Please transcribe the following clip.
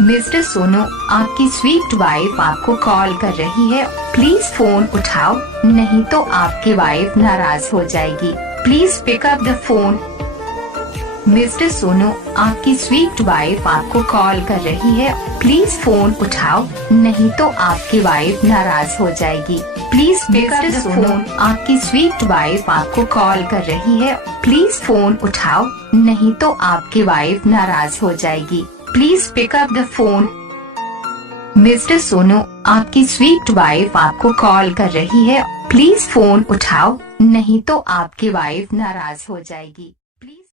Mister Sonu, आपकी sweet wife आपको call कर रही है। प्लीज फोन उठाओ, नहीं तो आपकी वाइफ नाराज हो जाएगी। Please pick up the phone. Mister Sonu, आपकी स्वीट वाइफ आपको कॉल कर रही है। प्लीज फोन उठाओ, नहीं तो आपकी वाइफ नाराज हो जाएगी। Please pick up the phone. आपकी स्वीट वाइफ आपको कॉल कर रही है। प्लीज फोन उठाओ, नहीं तो आपकी वाइफ नाराज हो जाएगी। Please pick up the phone. Mister Sonu, आपकी स्वीट वाइफ आपको कॉल कर रही है। प्लीज फोन उठाओ, नहीं तो आपकी वाइफ नाराज हो जाएगी।